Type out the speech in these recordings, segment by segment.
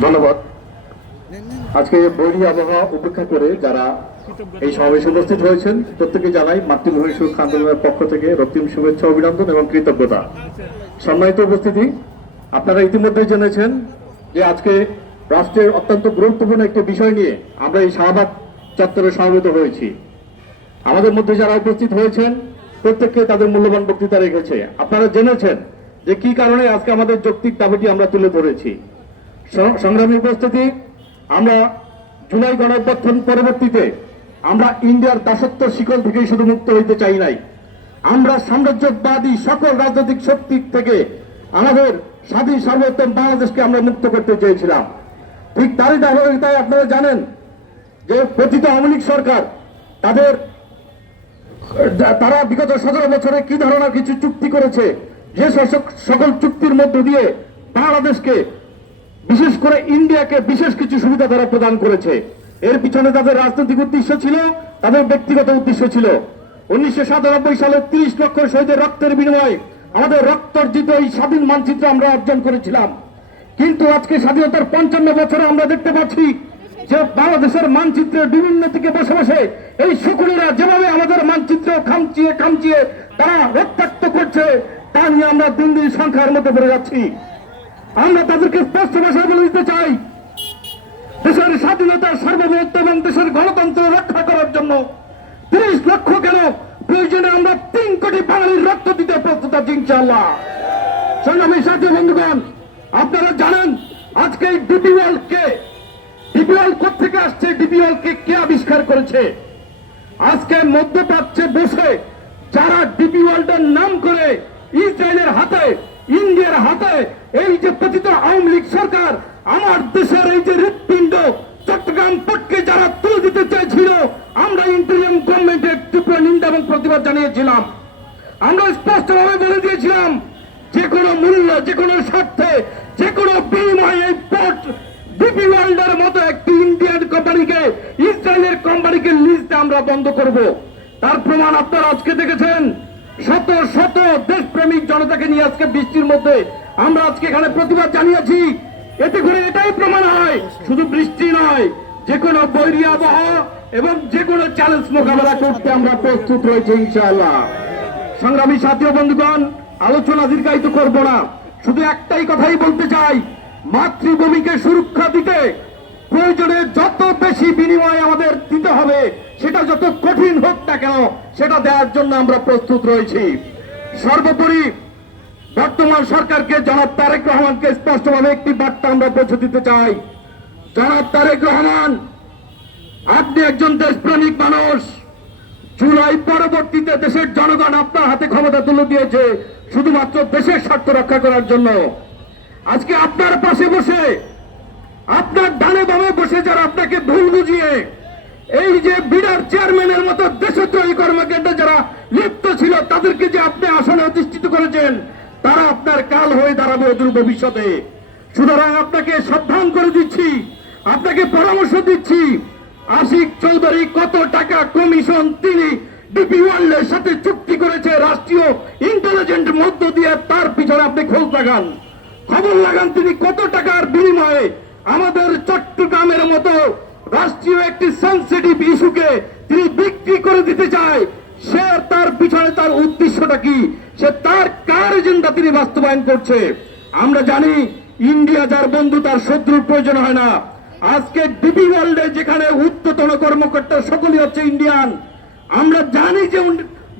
ধন্যবাদ। আজকে বৈরী আবহাওয়া উপেক্ষা করে যারা এই সমাবেশে উপস্থিত হয়েছেন প্রত্যেকে জানাই মাতৃভূমি সুরক্ষা আন্দোলনের পক্ষ থেকে রক্তিম শুভেচ্ছা, অভিনন্দন এবং কৃতজ্ঞতা। সম্মানিত উপস্থিতি, আপনারা ইতিমধ্যে জেনেছেন যে আজকে রাষ্ট্রের অত্যন্ত গুরুত্বপূর্ণ একটি বিষয় নিয়ে আমরা এই শাহবাগ চত্বরে সমবেত হয়েছি। আমাদের মধ্যে যারা উপস্থিত হয়েছেন প্রত্যেককে তাদের মূল্যবান বক্তৃতা রেখেছে। আপনারা জেনেছেন যে কি কারণে আজকে আমাদের যৌক্তিক দাবিটি আমরা তুলে ধরেছি। সংগ্রামী উপস্থিতি, আমরা জুলাই গণঅভ্যুত্থান পরবর্তীতে আমরা ইন্ডিয়ার দাসত্ব শিকল থেকেই শুধু মুক্ত হইতে চাই নাই, আমরা সাম্রাজ্যবাদী সকল রাজনৈতিক শক্তি থেকে আমাদের স্বাধীন সার্বভৌম বাংলাদেশকে আমরা মুক্ত করতে চেয়েছিলাম। ঠিক তারই ধারাবাহিকতায় আপনারা জানেন যে পতিত আওয়ামী লীগ সরকার তারা বিগত 17 বছরে কি ধরনের কিছু চুক্তি করেছে, যে সকল চুক্তির মধ্য দিয়ে বাংলাদেশকে বিশেষ করে ইন্ডিয়াকে বিশেষ কিছু সুবিধা তারা প্রদান করেছে। এর পিছনে তাদের রাজনৈতিক উদ্দেশ্য ছিল, তাদের ব্যক্তিগত উদ্দেশ্য ছিল। 1997 সালে 30 লক্ষ শহীদের রক্তের বিনিময়ে আমাদের রক্তার্জিত এই স্বাধীন মানচিত্র আমরা অর্জন করেছিলাম। কিন্তু আজকে স্বাধীনতার 55 বছরে আমরা দেখতে পাচ্ছি যে বাংলাদেশের মানচিত্রের বিভিন্ন দিকে বসে বসে এই শকুনেরা যেভাবে আমাদের মানচিত্র খামচিয়ে তারা রক্তাক্ত করছে, তা নিয়ে আমরা দিন দিন সংখ্যার মধ্যে বেড়ে যাচ্ছি। আমরা তাদেরকে স্পষ্ট ভাষায় বলে দিতে চাই, দেশের স্বাধীনতার সার্বভৌমত্ব এবং দেশের গণতন্ত্র রক্ষা করার জন্য 30 লক্ষ কেন, প্রয়োজনে আমরা 3 কোটি বাঙালির রক্ত দিতে প্রস্তুত আছি ইনশাআল্লাহ। সংগ্রামী সাথী বন্ধুগণ, আপনারা জানেন আজকে ডিপি ওয়ার্ল্ড কোথেকে আসছে, ডিপি ওয়ার্ল্ডকে কে আবিষ্কার করেছে? আজকে মধ্যপ্রাচ্যে বসে যারা ডিপি ওয়ার্ল্ডের নাম করে ইসরায়েলের হাতে, ইন্ডিয়ার হাতে এই যে পতিত আওয়ামী লীগ সরকার আমার দেশের এই যে হৃৎপিণ্ড চট্টগ্রাম পোর্টকে যারা তুলে দিতে চেয়েছিল, আমরা ইন্টারিম গভর্নমেন্টের তীব্র নিন্দা এবং প্রতিবাদ জানিয়েছিলাম। আমরা স্পষ্টভাবে বলে দিয়েছিলাম যে কোনো মূল্য, যে কোনো স্বার্থে, যে কোনো বিনিময়ে এই পোর্ট ডিপি ওয়ার্ল্ডের মতো একটি ইন্ডিয়ান কোম্পানিকে, ইসরায়েলের কোম্পানিকে লিস্টে আমরা বন্ধ করব। তার প্রমাণ আপনারা আজকে দেখেছেন। শত শত দেশপ্রেমিক জনতাকে নিয়ে আজকে বৃষ্টির মধ্যে আমরা আজকে এখানে প্রতিবাদ জানিয়েছি। এতে করে এটাই প্রমাণ হয় শুধু বৃষ্টি নয়, যে কোনো বৈরী আবহাওয়া এবং যে কোনো চ্যালেঞ্জ মোকাবেলা করতে আমরা প্রস্তুত রয়েছি ইনশাআল্লাহ। সংগ্রামী সাথী ও বন্ধুগণ, আলোচনা দীর্ঘায়িত করব না, শুধু একটাই কথাই বলতে চাই, মাতৃভূমিকে সুরক্ষা দিতে প্রয়োজনে যত বেশি বিনিময় আমাদের দিতে হবে, সেটা যত কঠিন হোক না কেন, সেটা দেওয়ার জন্য আমরা প্রস্তুত রয়েছি। সর্বোপরি বর্তমান সরকারকে, জনাব তারেক রহমানকে স্পষ্টভাবে একটি বার্তা আমরা পৌঁছে দিতে চাই। জনাব তারেক রহমান, আপনি একজন দেশপ্রেমিক মানুষ। জুলাই পরবর্তীতে দেশের জনগণ আপনার হাতে ক্ষমতা তুলে দিয়েছে শুধুমাত্র দেশের স্বার্থ রক্ষা করার জন্য। আজকে আপনার পাশে বসে, আপনার ডানে বামে বসে যারা আপনাকে ভুল বুঝিয়ে এই যে বিডার চেয়ারম্যানের মতো দেশদ্রোহী কর্মকাণ্ডে যারা লিপ্ত ছিল, তাদেরকে যে আপনি আসনে অধিষ্ঠিত করেছেন, তারা আপনার কাল হয়ে দাঁড়াবে অদূর ভবিষ্যতে। সুতরাং আপনাকে সাবধান করে দিচ্ছি, আপনাকে পরামর্শ দিচ্ছি, আশিক চৌধুরী কত টাকা কমিশন তিনি ডিপি ওয়ার্ল্ডের সাথে চুক্তি করেছে রাষ্ট্রীয় ইন্টেলিজেন্স মধ্য দিয়ে, তার পিছনে আপনি খোঁজ লাগান, খবর লাগান তিনি কত টাকার বিনিময়ে আমাদের চট্টগ্রামের মতো রাষ্ট্রীয় একটি সেনসিটিভ ইস্যুকে তিনি বিক্রি করে দিতে চায়। সে তার পিছনে তার উদ্দেশ্যটা কি, সে তার কার এজেন্ডা তিনি বাস্তবায়ন করছে। আমরা জানি ইন্ডিয়া যার বন্ধু তার শত্রুর প্রয়োজন হয় না। আজকে ডিপি ওয়ার্ল্ডে যেখানে উচ্চতন কর্মকর্তা সকলেই হচ্ছে ইন্ডিয়ান। আমরা জানি যে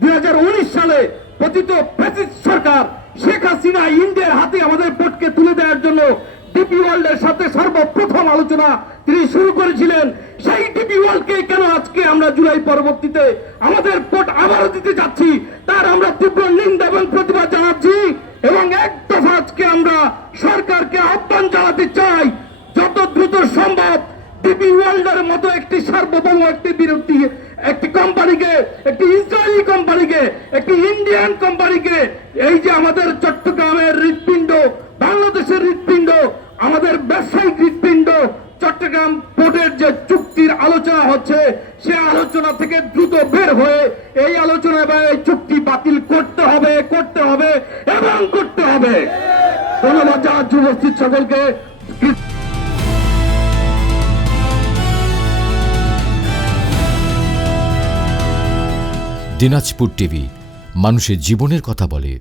2019 সালে পতিত ফ্যাসিস্ট সরকার শেখ হাসিনা ইন্ডিয়ার হাতে আমাদের পোর্টকে তুলে দেওয়ার জন্য ডিপি ওয়ার্ল্ডের সাথে সর্বপ্রথম আলোচনা তিনি শুরু করেছিলেন। সেই ডিপি ওয়ার্ল্ডকে কেন আজকে আমরা জুলাই পরবর্তীতে আমাদের পোর্ট আবারও দিতে যাচ্ছি, তার আমরা তীব্র নিন্দা এবং প্রতিবাদ জানাচ্ছি। এবং এক দফা আজকে আমরা সরকারকে আহ্বান জানাতে চাই, যত দ্রুত সম্ভব ডিপি ওয়ার্ল্ডের মতো একটি সার্বভৌম একটি কোম্পানিকে, একটি ইসরায়েলি কোম্পানিকে, একটি ইন্ডিয়ান কোম্পানিকে, এই যে আমাদের চট্টগ্রামের হৃৎপিণ্ড, বাংলাদেশের হৃৎপিণ্ড, আমাদের ব্যবসায়িক হৃৎপিণ্ড চট্টগ্রাম পোর্টের যে চুক্তির আলোচনা হচ্ছে, সে আলোচনা থেকে দ্রুত বের হয়ে এই আলোচনা বা এই চুক্তি বাতিল করতে হবে এবং করতে হবে। ধন্যবাদ জানাচ্ছি উপস্থিত সকলকে। দিনাজপুর টিভি, মানুষের জীবনের কথা বলে।